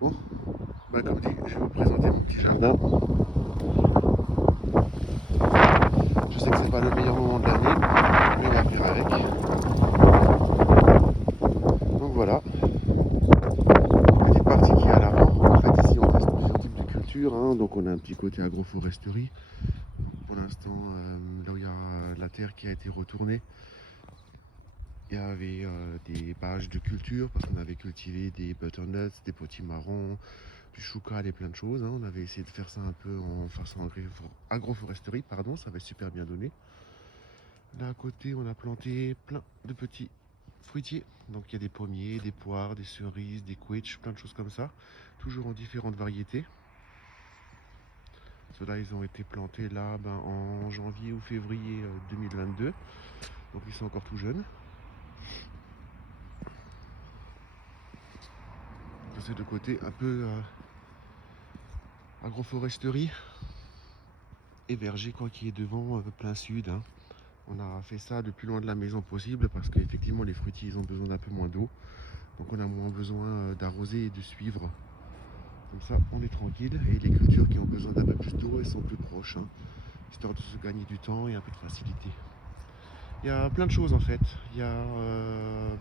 Bon, comme dit, je vais vous présenter mon petit jardin. Je sais que c'est pas le meilleur moment de l'année, mais on va faire avec. Donc voilà, petite partie qui est à l'avant. En fait, ici on teste plusieurs types de cultures, hein. Donc on a un petit côté agroforesterie. Pour l'instant, là où il y a la terre qui a été retournée, il y avait des pages de culture parce qu'on avait cultivé des butternuts, des potimarrons, du choucal et plein de choses, hein. On avait essayé de faire ça un peu en façon agroforesterie, pardon, ça avait super bien donné. Là à côté, on a planté plein de petits fruitiers. Donc il y a des pommiers, des poires, des cerises, des quetch, plein de choses comme ça. Toujours en différentes variétés. Ceux-là, ils ont été plantés là en janvier ou février 2022. Donc ils sont encore tout jeunes. Ça c'est le côté un peu agroforesterie et verger quoi qui est devant plein sud, hein. On a fait ça le plus loin de la maison possible parce qu'effectivement les fruitiers ils ont besoin d'un peu moins d'eau. Donc on a moins besoin d'arroser et de suivre. Comme ça on est tranquille et les cultures qui ont besoin d'un peu plus d'eau elles sont plus proches, hein, histoire de se gagner du temps et un peu de facilité. Il y a plein de choses en fait. Il y a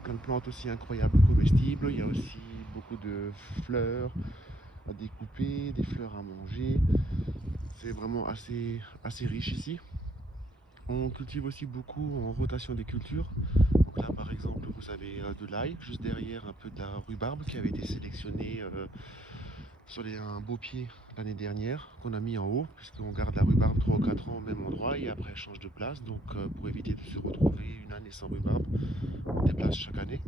plein de plantes aussi incroyables, comestibles. Il y a aussi beaucoup de fleurs à découper, des fleurs à manger. C'est vraiment assez riche ici. On cultive aussi beaucoup en rotation des cultures. Donc là par exemple vous avez de l'ail, juste derrière un peu de la rhubarbe qui avait été sélectionnée sur un beau pied l'année dernière qu'on a mis en haut puisqu'on garde la rhubarbe 3 ou 4 ans au même endroit et après elle change de place. Donc pour éviter de se retrouver une année sans rhubarbe, on déplace chaque année.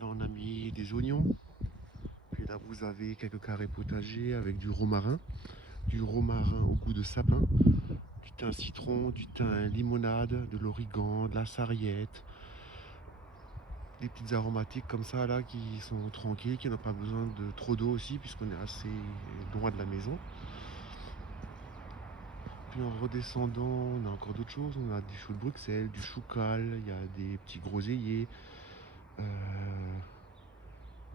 Là on a mis des oignons. Puis là vous avez quelques carrés potagers avec du romarin au goût de sapin, du thym citron, du thym limonade, de l'origan, de la sarriette, des petites aromatiques comme ça là qui sont tranquilles, qui n'ont pas besoin de trop d'eau aussi puisqu'on est assez loin de la maison. Puis en redescendant, on a encore d'autres choses. On a des choux de Bruxelles, du choucal, il y a des petits groseilliers. Euh,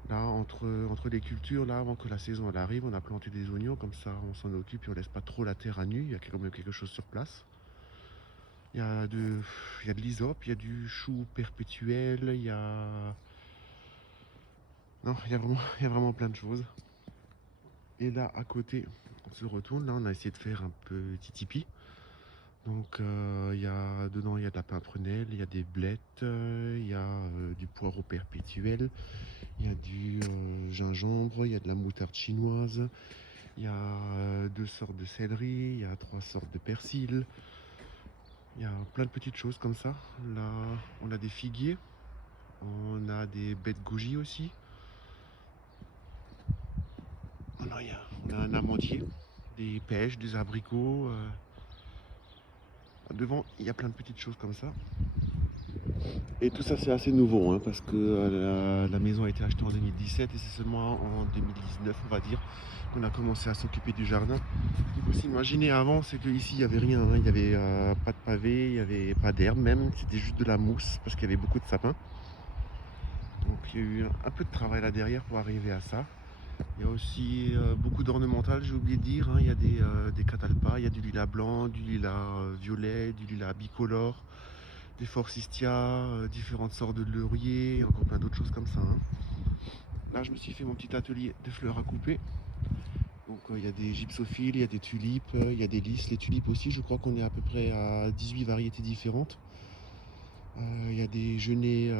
Là, entre les cultures, là, avant que la saison elle arrive, on a planté des oignons, comme ça on s'en occupe et on laisse pas trop la terre à nu. Il y a quand même quelque chose sur place. Il y a de, il y a de l'hysope, il y a du chou perpétuel, il y a. Non, il y a vraiment plein de choses. Et là, à côté, on se retourne. Là, on a essayé de faire un petit tipi. Donc, dedans, il y a de la pimprenelle, il y a des blettes, il y a du poireau perpétuel, il y a du gingembre, il y a de la moutarde chinoise, il y a deux sortes de céleri, il y a trois sortes de persil. Il y a plein de petites choses comme ça. Là, on a des figuiers, on a des baies de goji aussi. On a un amandier, des pêches, des abricots. Devant, il y a plein de petites choses comme ça. Et tout ça, c'est assez nouveau, hein, parce que la maison a été achetée en 2017 et c'est seulement en 2019, on va dire, qu'on a commencé à s'occuper du jardin. Il faut s'imaginer avant, c'est qu'ici, il n'y avait rien, hein. Il n'y avait pas de pavé, il n'y avait pas d'herbe même, c'était juste de la mousse parce qu'il y avait beaucoup de sapins. Donc il y a eu un peu de travail là derrière pour arriver à ça. Il y a aussi beaucoup d'ornemental, j'ai oublié de dire, hein. Il y a des catalpas, il y a du lilas blanc, du lilas violet, du lilas bicolore, des forsythias, différentes sortes de lauriers, et encore plein d'autres choses comme ça, hein. Là, je me suis fait mon petit atelier de fleurs à couper. Donc, il y a des gypsophiles, il y a des tulipes, il y a des lys. Les tulipes aussi, je crois qu'on est à peu près à 18 variétés différentes. Il y a des genêts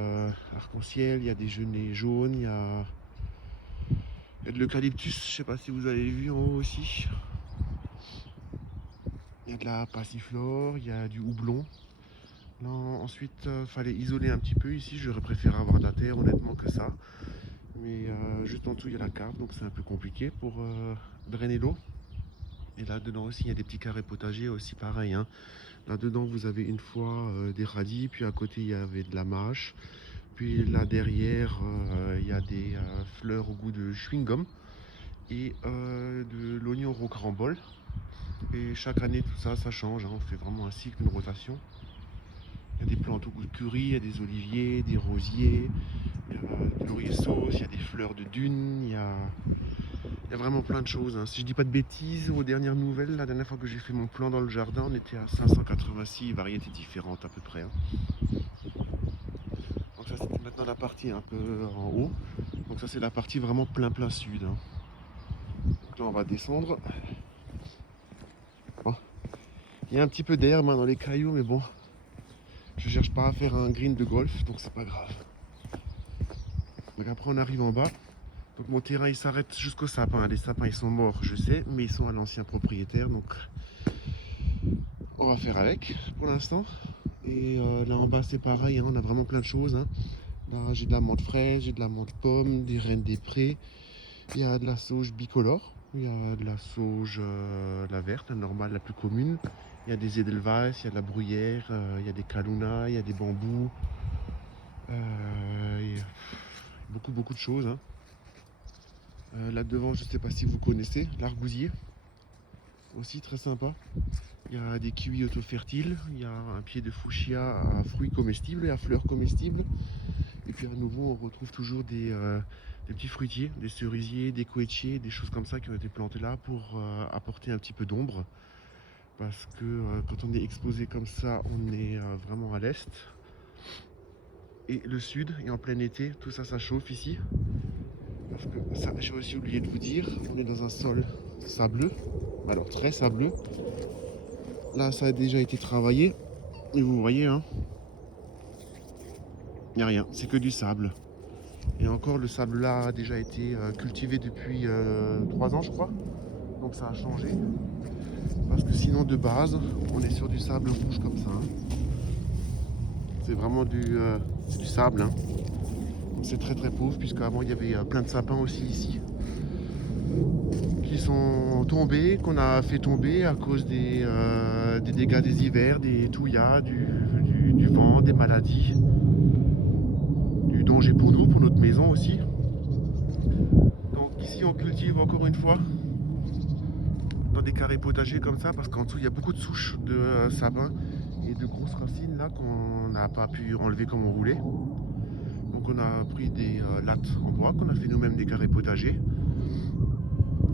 arc-en-ciel, il y a des genêts jaunes, il y a de l'eucalyptus, je ne sais pas si vous avez vu en haut aussi. Il y a de la passiflore, il y a du houblon. Là, ensuite, fallait isoler un petit peu ici. J'aurais préféré avoir de la terre, honnêtement, que ça. Mais juste en dessous, il y a la cave, donc c'est un peu compliqué pour drainer l'eau. Et là-dedans aussi, il y a des petits carrés potagers aussi, pareil, hein. Là-dedans, vous avez une fois des radis, puis à côté, il y avait de la mâche. Puis là derrière, il y a des fleurs au goût de chewing-gum et de l'oignon rocambole. Et chaque année, tout ça, ça change, hein. On fait vraiment un cycle, une rotation. Il y a des plantes au goût de curry, il y a des oliviers, des rosiers, il y a du laurier sauce, il y a des fleurs. fleurs de dune, il y a vraiment plein de choses, hein. Si je dis pas de bêtises, aux dernières nouvelles, la dernière fois que j'ai fait mon plan dans le jardin, on était à 586 variétés différentes à peu près, hein. Donc ça c'était maintenant la partie un peu en haut. Donc ça c'est la partie vraiment plein sud, hein. Donc là on va descendre. Bon. Il y a un petit peu d'herbe, hein, dans les cailloux, mais bon, je cherche pas à faire un green de golf, donc c'est pas grave. Donc après on arrive en bas. Donc mon terrain il s'arrête jusqu'aux sapins. Les sapins ils sont morts, je sais, mais ils sont à l'ancien propriétaire, donc on va faire avec pour l'instant. Et là en bas c'est pareil, hein, on a vraiment plein de choses, hein. Là j'ai de la menthe fraîche, j'ai de la menthe pomme, des rennes des prés, il y a de la sauge bicolore, il y a de la sauge la verte, la normale, la plus commune. Il y a des edelweiss, il y a de la bruyère, il y a des kaluna, il y a des bambous. Il y a beaucoup de choses, hein. Là devant, je ne sais pas si vous connaissez, l'argousier, aussi très sympa. Il y a des kiwis auto-fertiles, il y a un pied de fuchsia à fruits comestibles et à fleurs comestibles. Et puis à nouveau, on retrouve toujours des petits fruitiers, des cerisiers, des coëttiers, des choses comme ça qui ont été plantées là pour apporter un petit peu d'ombre. Parce que quand on est exposé comme ça, on est vraiment à l'est. Et le sud, et en plein été, tout ça, ça chauffe ici. Parce que ça, j'ai aussi oublié de vous dire, on est dans un sol sableux, alors très sableux. Là, ça a déjà été travaillé, et vous voyez, hein, il n'y a rien, c'est que du sable. Et encore, le sable là a déjà été cultivé depuis 3 ans, je crois. Donc ça a changé. Parce que sinon, de base, on est sur du sable rouge comme ça, hein. C'est vraiment c'est du sable, hein. C'est très pauvre, puisque avant il y avait plein de sapins aussi ici qui sont tombés, qu'on a fait tomber à cause des dégâts des hivers, des touillas, du vent, des maladies, du danger pour nous, pour notre maison aussi. Donc ici on cultive encore une fois dans des carrés potagers comme ça, parce qu'en dessous il y a beaucoup de souches de sapins et de grosses racines là qu'on n'a pas pu enlever comme on voulait. Donc on a pris des lattes en bois qu'on a fait nous-mêmes, des carrés potagers.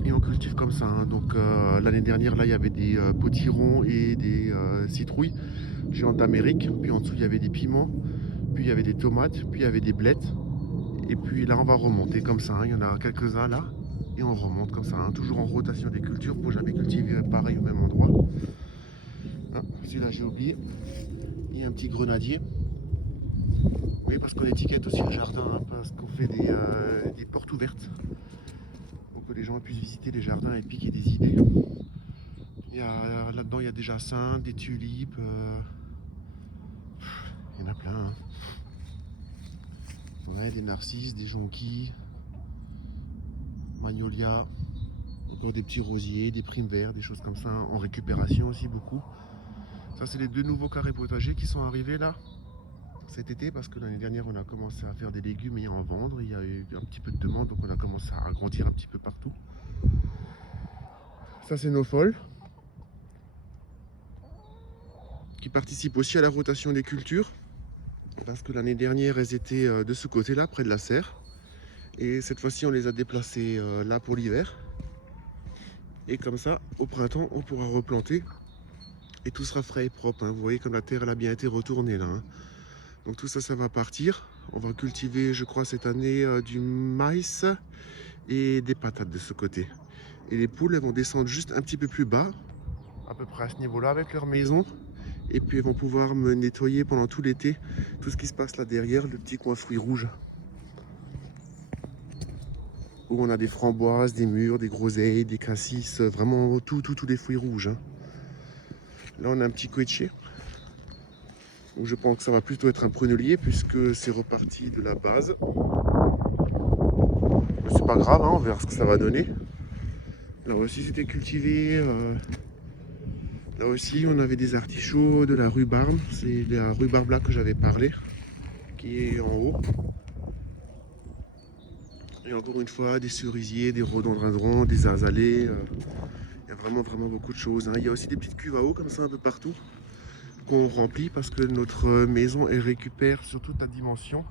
Et on cultive comme ça, hein. Donc l'année dernière là il y avait des potirons et des citrouilles géantes d'Amérique. Puis en dessous il y avait des piments, puis il y avait des tomates, puis il y avait des blettes. Et puis là on va remonter comme ça, hein. Il y en a quelques-uns là. Et on remonte comme ça, hein. Toujours en rotation des cultures pour jamais cultiver pareil au même endroit. Ah, celui-là j'ai oublié. Il y a un petit grenadier. Oui, parce qu'on étiquette aussi le jardin, hein, parce qu'on fait des portes ouvertes. Que les gens puissent visiter les jardins et piquer des idées. Là-dedans, il y a des jacinthes, des tulipes. Il y en a plein, hein. Ouais, des narcisses, des jonquilles, magnolias, encore des petits rosiers, des primes verts, des choses comme ça, hein, en récupération aussi beaucoup. Ça, c'est les 2 nouveaux carrés potagers qui sont arrivés là cet été, parce que l'année dernière, on a commencé à faire des légumes et à en vendre. Il y a eu un petit peu de demande, donc on a commencé à agrandir un petit peu partout. Ça, c'est nos folles, qui participent aussi à la rotation des cultures, parce que l'année dernière elles étaient de ce côté là près de la serre, et cette fois-ci on les a déplacées là pour l'hiver, et comme ça au printemps on pourra replanter et tout sera frais et propre, hein. Vous voyez comme la terre elle a bien été retournée là, hein. Donc tout ça, ça va partir. On va cultiver, je crois, cette année du maïs et des patates de ce côté. Et les poules elles vont descendre juste un petit peu plus bas, à peu près à ce niveau là avec leur maison. Et puis elles vont pouvoir me nettoyer pendant tout l'été tout ce qui se passe là derrière, le petit coin fruits rouges. Où on a des framboises, des mûres, des groseilles, des cassis, vraiment tous les fruits rouges, hein. Là on a un petit coëttier. Donc je pense que ça va plutôt être un prunelier puisque c'est reparti de la base. C'est pas grave, hein, on verra ce que ça va donner. Là aussi c'était cultivé. Là aussi on avait des artichauts, de la rhubarbe. C'est la rhubarbe là que j'avais parlé, qui est en haut. Et encore une fois des cerisiers, des rhododendrons, des azalées. Il y a vraiment beaucoup de choses, hein. Il y a aussi des petites cuves à eau comme ça un peu partout, qu'on remplit parce que notre maison elle récupère sur toute la dimension.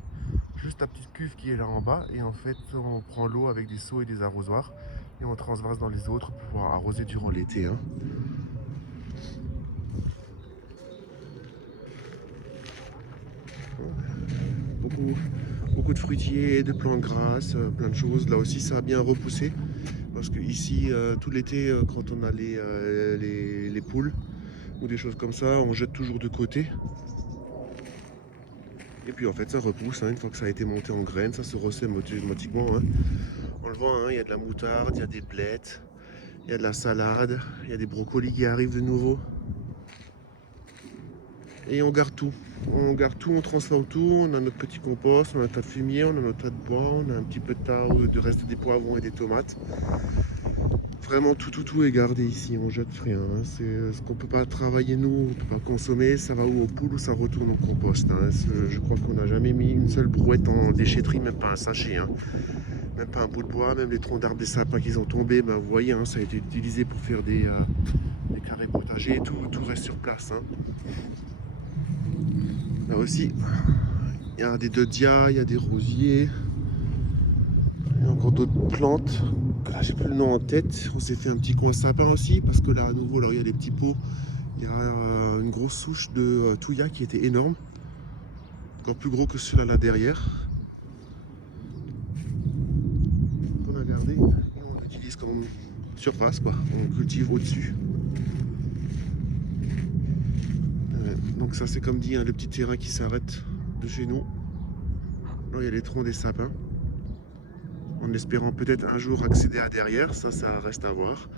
juste la petite cuve qui est là en bas. Et en fait, on prend l'eau avec des seaux et des arrosoirs. Et on transvase dans les autres pour pouvoir arroser durant l'été, hein. Beaucoup, beaucoup de fruitiers, de plantes grasses, plein de choses. Là aussi, ça a bien repoussé. Parce que ici, tout l'été, quand on a les poules ou des choses comme ça, on jette toujours de côté. Et puis en fait, ça repousse, hein, une fois que ça a été monté en graines, ça se ressème automatiquement, hein. On le voit, hein, il y a de la moutarde, il y a des blettes, il y a de la salade, il y a des brocolis qui arrivent de nouveau. Et on garde tout. On garde tout, on transforme tout. On a notre petit compost, on a un tas de fumier, on a notre tas de bois, on a un petit peu de tas de reste des poivrons et des tomates. Vraiment tout est gardé ici, on jette rien, hein. C'est ce qu'on peut pas travailler nous, on peut pas consommer, ça va ou aux poules ou ça retourne au compost, hein. Je crois qu'on n'a jamais mis une seule brouette en déchetterie, même pas un sachet, hein. Même pas un bout de bois, même les troncs d'arbres des sapins qui ont tombé, ben, vous voyez, hein, ça a été utilisé pour faire des carrés potagers, tout reste sur place, hein. Là aussi, il y a des dodias, il y a des rosiers, il y a encore d'autres plantes. Là, j'ai plus le nom en tête. On s'est fait un petit coin sapin aussi, parce que là, à nouveau, là, il y a des petits pots. Il y a une grosse souche de thuya qui était énorme, encore plus gros que celui-là là derrière. On a gardé et on utilise comme surface, quoi. On cultive au-dessus. Donc ça, c'est comme dit, hein, le petit terrain qui s'arrête de chez nous. Là, il y a les troncs des sapins. En espérant peut-être un jour accéder à derrière, ça reste à voir.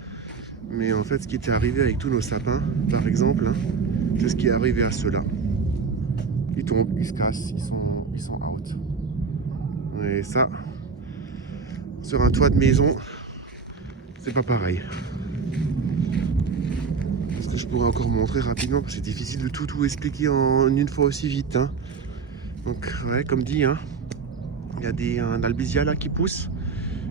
Mais en fait, ce qui était arrivé avec tous nos sapins, par exemple, hein, c'est ce qui est arrivé à ceux-là. Ils tombent, ils se cassent, ils sont out. Et ça, sur un toit de maison, c'est pas pareil. Ce que je pourrais encore montrer rapidement, parce que c'est difficile de tout expliquer en une fois aussi vite, hein. Donc, ouais, comme dit, hein, il y a un albizia là qui pousse.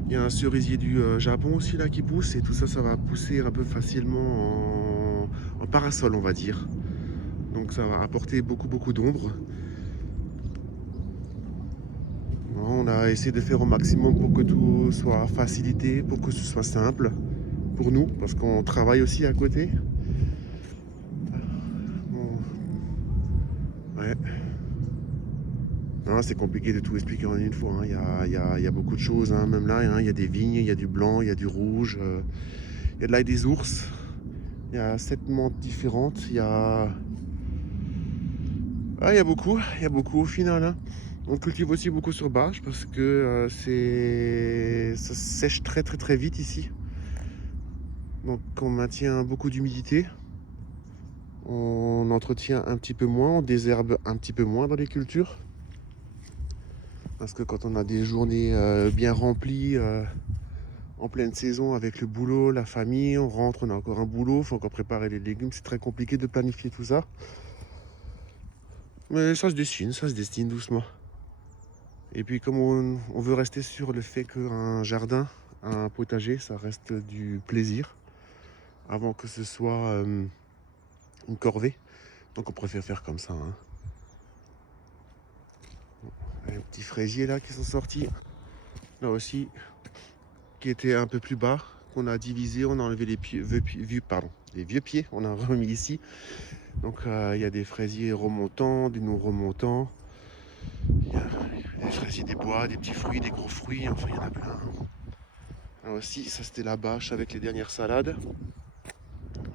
Il y a un cerisier du Japon aussi là qui pousse. Et tout ça, ça va pousser un peu facilement en parasol, on va dire. Donc ça va apporter beaucoup d'ombre. On a essayé de faire au maximum pour que tout soit facilité, pour que ce soit simple pour nous, parce qu'on travaille aussi à côté. Bon, ouais. Non, c'est compliqué de tout expliquer en une fois, hein. Il y a beaucoup de choses, hein. Même là, hein, il y a des vignes, il y a du blanc, il y a du rouge, il y a de l'ail des ours. Il y a 7 menthes différentes. Ah, il y a beaucoup au final, hein. On cultive aussi beaucoup sur bâche parce que ça sèche très vite ici. Donc on maintient beaucoup d'humidité. On entretient un petit peu moins, on désherbe un petit peu moins dans les cultures. Parce que quand on a des journées bien remplies, en pleine saison avec le boulot, la famille, on rentre, on a encore un boulot, il faut encore préparer les légumes, c'est très compliqué de planifier tout ça. Mais ça se destine doucement. Et puis comme on veut rester sur le fait qu'un jardin, un potager, ça reste du plaisir, avant que ce soit une corvée. Donc on préfère faire comme ça, hein. Les petits fraisiers là qui sont sortis. Là aussi, qui était un peu plus bas, qu'on a divisé, on a enlevé les vieux pieds, on a remis ici. Donc il y a des fraisiers remontants, des non remontants. Il y a des fraisiers des bois, des petits fruits, des gros fruits, enfin il y en a plein. Là aussi, ça c'était la bâche avec les dernières salades,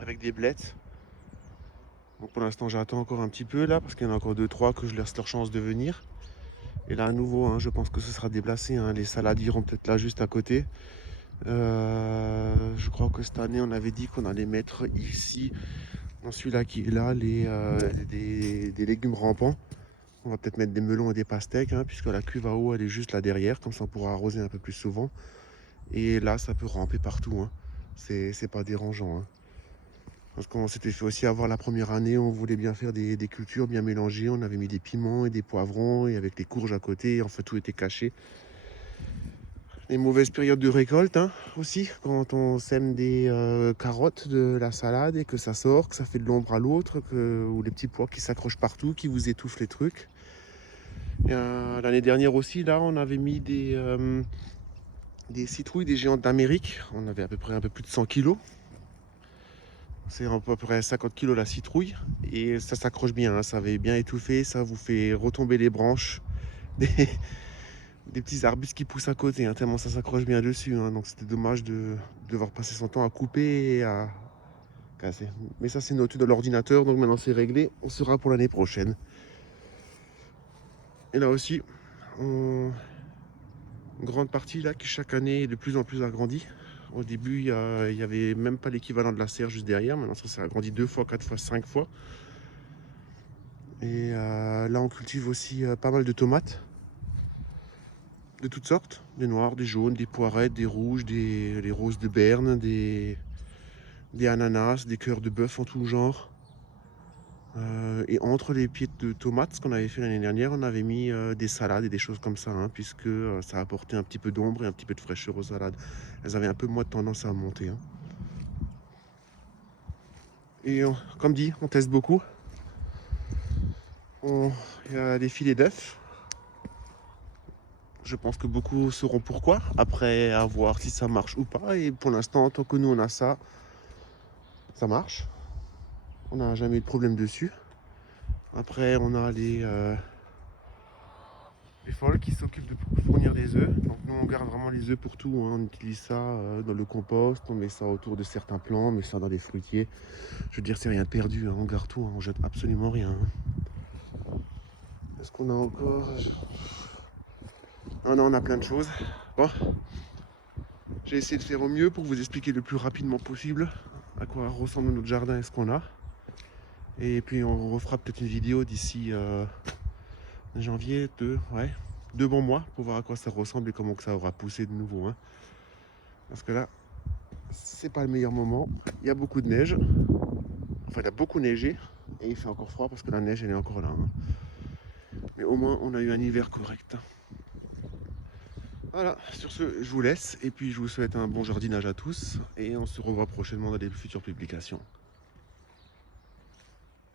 avec des blettes. Donc pour l'instant j'attends encore un petit peu là, parce qu'il y en a encore 2-3 que je laisse leur chance de venir. Et là à nouveau, hein, je pense que ce sera déplacé, hein. Les salades iront peut-être là juste à côté. Je crois que cette année on avait dit qu'on allait mettre ici, dans celui-là qui est là, des légumes rampants. On va peut-être mettre des melons et des pastèques, hein, puisque la cuve à eau elle est juste là derrière, comme ça on pourra arroser un peu plus souvent. Et là ça peut ramper partout, hein. C'est pas dérangeant, hein. Parce qu'on s'était fait aussi avoir la première année, on voulait bien faire des cultures bien mélangées. On avait mis des piments et des poivrons et avec les courges à côté, enfin tout était caché. Les mauvaises périodes de récolte, hein, aussi, quand on sème des carottes, de la salade et que ça sort, que ça fait de l'ombre à l'autre, ou les petits pois qui s'accrochent partout, qui vous étouffent les trucs. L'année dernière aussi, là, on avait mis des citrouilles, des géantes d'Amérique. On avait à peu près un peu plus de 100 kilos. C'est à peu près 50 kilos la citrouille. Et ça s'accroche bien, hein. Ça avait bien étouffé. Ça vous fait retomber les branches des, des petits arbustes qui poussent à côté, hein, tellement ça s'accroche bien dessus, hein. Donc c'était dommage de devoir passer son temps à couper et à casser. Mais ça, c'est noté dans l'ordinateur. Donc maintenant, c'est réglé. On sera pour l'année prochaine. Et là aussi, une grande partie là qui chaque année est de plus en plus agrandie. Au début, il y avait même pas l'équivalent de la serre juste derrière. Maintenant, ça s'est agrandi 2 fois, 4 fois, 5 fois. Et là, on cultive aussi pas mal de tomates. De toutes sortes. Des noires, des jaunes, des poirettes, des rouges, des roses de Berne, des ananas, des cœurs de bœuf en tout genre. Et entre les pieds de tomates, ce qu'on avait fait l'année dernière, on avait mis des salades et des choses comme ça, hein, puisque ça apportait un petit peu d'ombre et un petit peu de fraîcheur aux salades. Elles avaient un peu moins de tendance à monter, hein. Et comme dit, on teste beaucoup. Il y a des filets d'œufs. Je pense que beaucoup sauront pourquoi, après à voir si ça marche ou pas. Et pour l'instant, tant que nous on a ça, ça marche. On n'a jamais eu de problème dessus. Après, on a les folles qui s'occupent de fournir des œufs. Donc nous, on garde vraiment les œufs pour tout, hein. On utilise ça dans le compost, on met ça autour de certains plants, on met ça dans les fruitiers. Je veux dire, c'est rien de perdu, hein. On garde tout, hein. On jette absolument rien, hein. Est-ce qu'on a encore... Ah non, on a plein de choses. Bon, j'ai essayé de faire au mieux pour vous expliquer le plus rapidement possible à quoi ressemble notre jardin et ce qu'on a. Et puis on refera peut-être une vidéo d'ici janvier, 2 bons mois pour voir à quoi ça ressemble et comment que ça aura poussé de nouveau, hein. Parce que là, c'est pas le meilleur moment. Il y a beaucoup de neige. Enfin, il a beaucoup neigé. Et il fait encore froid parce que la neige, elle est encore là, hein. Mais au moins, on a eu un hiver correct. Voilà, sur ce, je vous laisse. Et puis, je vous souhaite un bon jardinage à tous. Et on se revoit prochainement dans des futures publications.